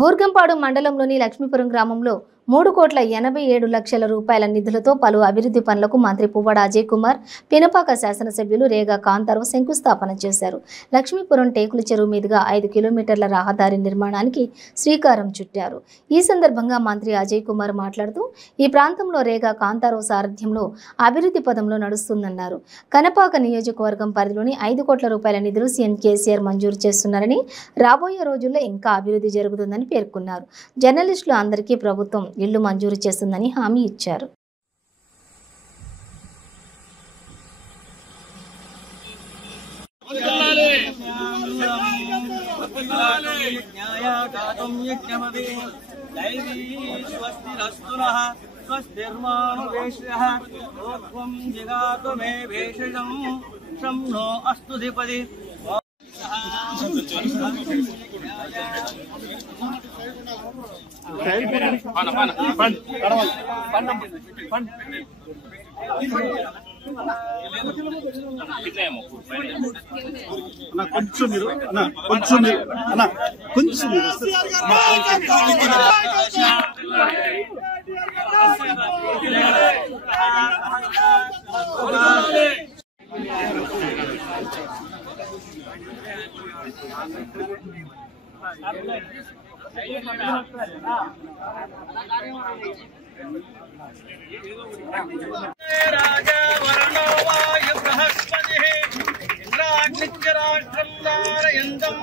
బూర్గంపాడు మండలంలోని లక్ష్మీపురం గ్రామంలో 3,87,00,000 రూపాయల నిధులతో పలు అభివృద్ధి పనులకు మంత్రి పువ్వాడ అజయ్ కుమార్, పినపాక శాసనసభ్యులు రేగా కాంతారావు శంకుస్థాపన చేశారు. లక్ష్మీపురం టేకుల చెరువు మీదుగా 5 కిలోమీటర్ల రహదారి నిర్మాణానికి శ్రీకారం చుట్టారు. ఈ సందర్భంగా మంత్రి అజయ్ కుమార్ మాట్లాడుతూ ఈ ప్రాంతంలో రేగా కాంతారావు సారథ్యంలో అభివృద్ధి పదంలో నడుస్తుందన్నారు. కనపాక నియోజకవర్గం పరిధిలోని 5 కోట్ల రూపాయల నిధులు సీఎం కేసీఆర్ మంజూరు చేస్తున్నారని, రాబోయే రోజుల్లో ఇంకా అభివృద్ధి జరుగుతుందని పేర్కొన్నారు. జర్నలిస్టులు అందరికీ ప్రభుత్వం ఇళ్లు మంజూరు చేస్తుందని హామీ ఇచ్చారు. राजा वरुणो वायु बृहस्पतिः इंद्राग्निश्च राष्ट्रं धारयन्तं